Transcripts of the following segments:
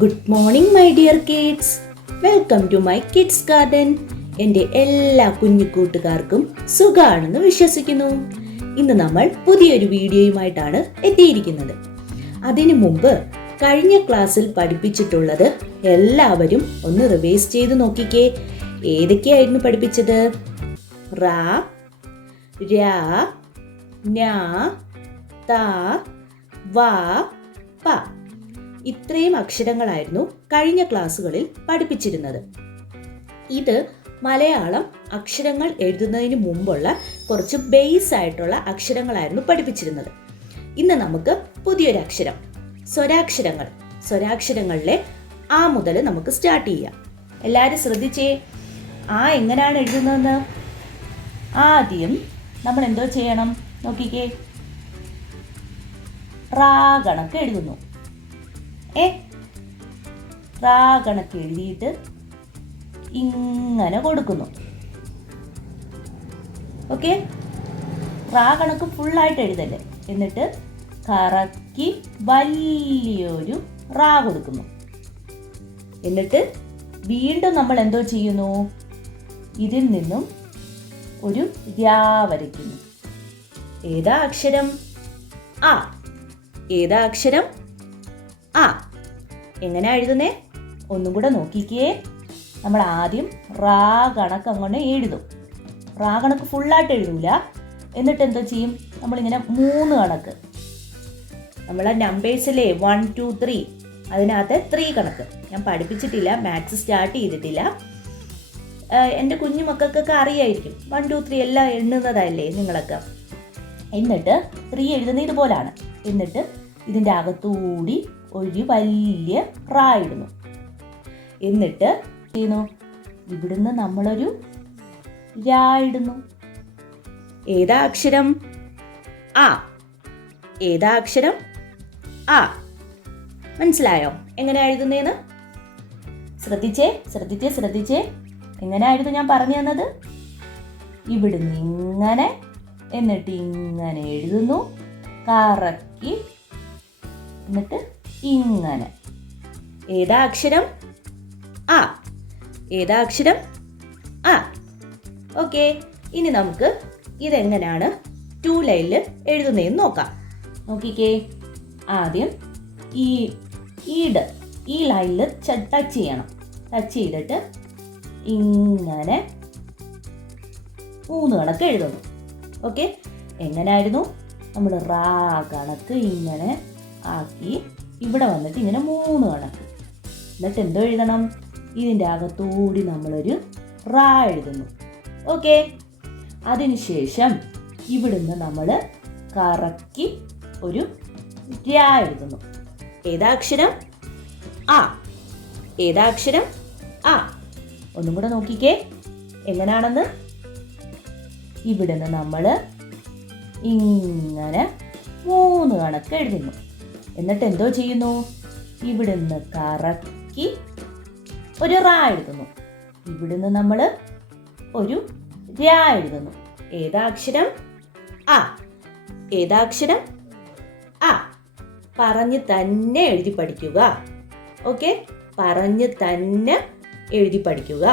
Good morning my dear kids. Welcome to my kids garden. എൻ്റെ എല്ലാ കുഞ്ഞു കൂട്ടുകാർക്കും സുഖാണെന്ന് വിശ്വസിക്കുന്നു. ഇന്ന് നമ്മൾ പുതിയൊരു വീഡിയോയുമായിട്ടാണ് എത്തിയിരിക്കുന്നത്. അതിനു മുമ്പ് കഴിഞ്ഞ ക്ലാസ്സിൽ പഠിപ്പിച്ചിട്ടുള്ളത് എല്ലാവരും ഒന്ന് റിവൈസ് ചെയ്ത് നോക്കിക്കേ. ഏതൊക്കെയായിരുന്നു പഠിപ്പിച്ചത്? റാ, രാ, ഞാ, താ, വാ, പ. ഇത്രയും അക്ഷരങ്ങളായിരുന്നു കഴിഞ്ഞ ക്ലാസ്സുകളിൽ പഠിപ്പിച്ചിരുന്നത്. ഇത് മലയാളം അക്ഷരങ്ങൾ എഴുതുന്നതിന് മുമ്പുള്ള കുറച്ച് ബേസ് ആയിട്ടുള്ള അക്ഷരങ്ങളായിരുന്നു പഠിപ്പിച്ചിരുന്നത്. ഇന്ന് നമുക്ക് പുതിയൊരു അക്ഷരം, സ്വരാക്ഷരങ്ങളിലെ ആ മുതൽ നമുക്ക് സ്റ്റാർട്ട് ചെയ്യാം. എല്ലാവരും ശ്രദ്ധിച്ചേ, ആ എങ്ങനെയാണ് എഴുതുന്നതെന്ന്. ആദ്യം നമ്മൾ എന്തോ ചെയ്യണം നോക്കിക്കേ. റാ കണക്ക് എഴുതുന്നു. റാ കണക്ക് എഴുതിയിട്ട് ഇങ്ങനെ കൊടുക്കുന്നു. ഓക്കെ, റാ കണക്ക് ഫുള്ളായിട്ട് എഴുതല്ലേ. എന്നിട്ട് കറക്കി വലിയൊരു റാ കൊടുക്കുന്നു. എന്നിട്ട് വീണ്ടും നമ്മൾ എന്തോ ചെയ്യുന്നു, ഇതിൽ നിന്നും ഒരു രാ വരയ്ക്കുന്നു. ഏതാ അക്ഷരം? ആ. ഏതാ അക്ഷരം? ആ. എങ്ങനെ എഴുതുന്നേ? ഒന്നും കൂടെ നോക്കിക്കേ. നമ്മൾ ആദ്യം റാ കണക്ക് അങ്ങനെ എഴുതും. റാ കണക്ക് ഫുള്ളായിട്ട് എഴുതൂല. എന്നിട്ട് എന്തോ ചെയ്യും, നമ്മളിങ്ങനെ 3 കണക്ക്, നമ്മളെ നമ്പേഴ്സിലെ 1 2 3, അതിനകത്ത് 3 കണക്ക് ഞാൻ പഠിപ്പിച്ചിട്ടില്ല, മാത്സ് സ്റ്റാർട്ട് ചെയ്തിട്ടില്ല. എൻ്റെ കുഞ്ഞു മക്കൾക്കൊക്കെ അറിയായിരിക്കും. 1 2 3 എല്ലാം എണ്ണുന്നതല്ലേ നിങ്ങളൊക്കെ. എന്നിട്ട് 3 എഴുതുന്ന ഇതുപോലാണ്. എന്നിട്ട് ഇതിൻ്റെ അകത്തൂടി ഒരു വലിയ റാ ഇടുന്നു. എന്നിട്ട് ചെയ്യുന്നു, ഇവിടുന്ന് നമ്മളൊരു രാ ഇടുന്നു. ഏതാ അക്ഷരം? ആ. ഏതാ അക്ഷരം? ആ. മനസ്സിലായോ എങ്ങനെ എഴുതുന്നേന്ന്? ശ്രദ്ധിച്ചേ. എങ്ങനെയായിരുന്നു ഞാൻ പറഞ്ഞു തന്നത്? ഇവിടുന്ന് ഇങ്ങനെ, എന്നിട്ട് ഇങ്ങനെ എഴുതുന്നു, കറക്കി, എന്നിട്ട് ഇങ്ങനെ. ഏതാ അക്ഷരം? ആ. ഏതാ അക്ഷരം? ആ. ഓക്കെ, ഇനി നമുക്ക് ഇതെങ്ങനെയാണ് 2 ലൈനിൽ എഴുതുന്നതെന്ന് നോക്കാം. നോക്കിക്കേ. ആദ്യം ഈ ലൈനിൽ ടച്ച് ചെയ്യണം. ടച്ച് ചെയ്തിട്ട് ഇങ്ങനെ 3 കണക്ക് എഴുതുന്നു. ഓക്കെ, എങ്ങനെയായിരുന്നു? നമ്മൾ റാ കണക്ക് ഇങ്ങനെ ആക്കി ഇവിടെ വന്നിട്ട് ഇങ്ങനെ 3 കണക്ക്. എന്നിട്ട് എന്തോ എഴുതണം? ഇതിൻ്റെ അകത്തൂടി നമ്മളൊരു റാ എഴുതുന്നു. ഓക്കെ, അതിനുശേഷം ഇവിടുന്ന് നമ്മൾ കറക്കി ഒരു രാ എഴുതുന്നു. ഏതാ അക്ഷരം? ആ. ഏതാ അക്ഷരം? ആ. ഒന്നും കൂടെ നോക്കിക്കേ എങ്ങനെയാണെന്ന്. ഇവിടുന്ന് നമ്മൾ ഇങ്ങനെ 3 കണക്ക് എഴുതുന്നു. എന്നിട്ട് എന്തോ ചെയ്യുന്നു, ഇവിടുന്ന് കറക്കി ഒരു റാ എഴുതുന്നു. ഇവിടുന്ന് നമ്മൾ ഒരു രാ എഴുതുന്നു. ഏതാ അക്ഷരം? ആ. ഏതാ അക്ഷരം? ആ. പറഞ്ഞ് തന്നെ എഴുതി പഠിക്കുക. ഓക്കെ, പറഞ്ഞ് തന്നെ എഴുതി പഠിക്കുക.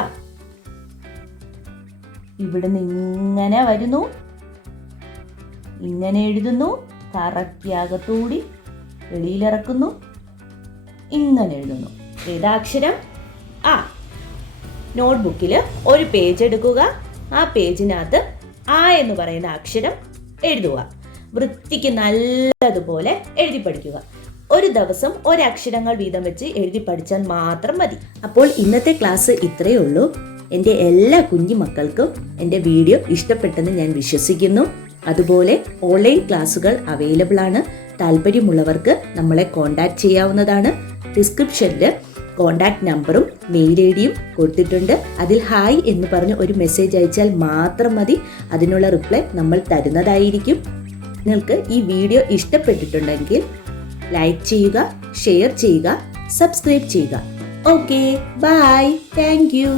ഇവിടുന്ന് ഇങ്ങനെ വരുന്നു, ഇങ്ങനെ എഴുതുന്നു, കറക്കി അകത്തൂടി വെളിയിലിറക്കുന്നു, ഇങ്ങനെ എഴുതുന്നു. ഏതാ അക്ഷരം? ആ. നോട്ട്ബുക്കിൽ ഒരു പേജ് എടുക്കുക. ആ പേജിനകത്ത് ആ എന്ന് പറയുന്ന അക്ഷരം എഴുതുക. വൃത്തിക്ക് നല്ലതുപോലെ എഴുതി പഠിക്കുക. ഒരു ദിവസം ഒരക്ഷരങ്ങൾ വീതം വെച്ച് എഴുതി പഠിച്ചാൽ മാത്രം മതി. അപ്പോൾ ഇന്നത്തെ ക്ലാസ് ഇത്രയേ ഉള്ളൂ. എൻ്റെ എല്ലാ കുഞ്ഞു മക്കൾക്കും എൻ്റെ വീഡിയോ ഇഷ്ടപ്പെട്ടെന്ന് ഞാൻ വിശ്വസിക്കുന്നു. അതുപോലെ ഓൺലൈൻ ക്ലാസ്സുകൾ അവൈലബിൾ ആണ്. താല്പര്യമുള്ളവർക്ക് നമ്മളെ കോൺടാക്ട് ചെയ്യാവുന്നതാണ്. ഡിസ്ക്രിപ്ഷനിൽ കോൺടാക്ട് നമ്പറും മെയിൽ ഐ ഡിയും കൊടുത്തിട്ടുണ്ട്. അതിൽ ഹായ് എന്ന് പറഞ്ഞ് ഒരു മെസ്സേജ് അയച്ചാൽ മാത്രം മതി. അതിനുള്ള റിപ്ലൈ നമ്മൾ തരുന്നതായിരിക്കും. നിങ്ങൾക്ക് ഈ വീഡിയോ ഇഷ്ടപ്പെട്ടിട്ടുണ്ടെങ്കിൽ ലൈക്ക് ചെയ്യുക, ഷെയർ ചെയ്യുക, സബ്സ്ക്രൈബ് ചെയ്യുക. Okay, bye, thank U.